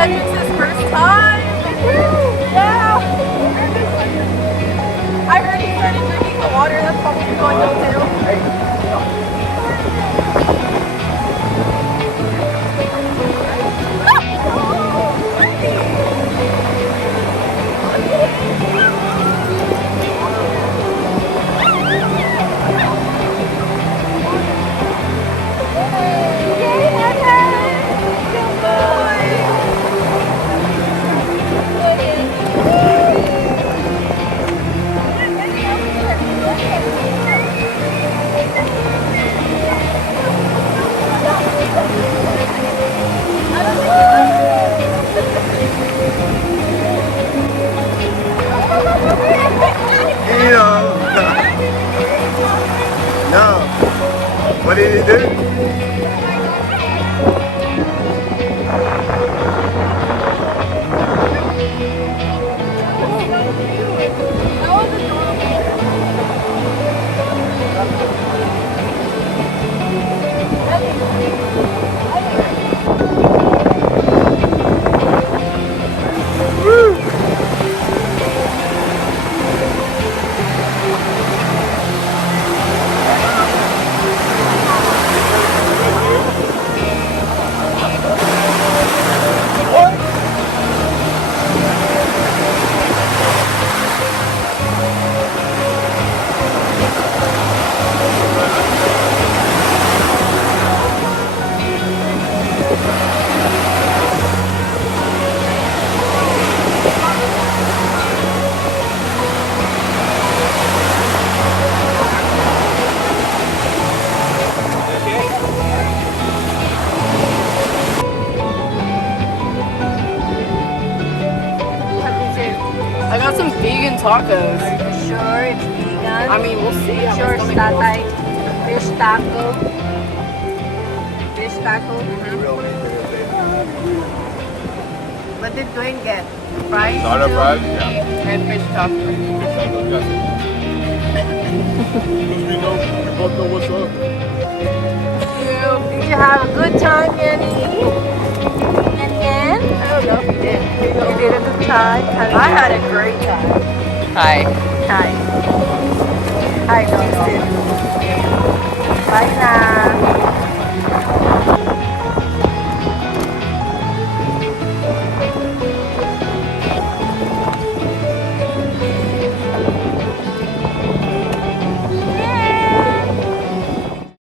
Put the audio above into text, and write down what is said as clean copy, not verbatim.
Hendrix's first time. Yeah. I heard he started drinking the water. That's probably going downhill. No. What did he do? I got some vegan tacos. Sure, it's vegan. I mean, we'll see. how Sure, my stomach tatay. Fish taco. Fish taco. What did Dwayne get? Fries? Starter too? fries? Yeah. And fish tacos. We both know what's up. Did you have a good time, Yanni? Yan? I don't know if he did. You did a good time? I had a great time. Hi. Hi. Hi, Dawson. Bye na.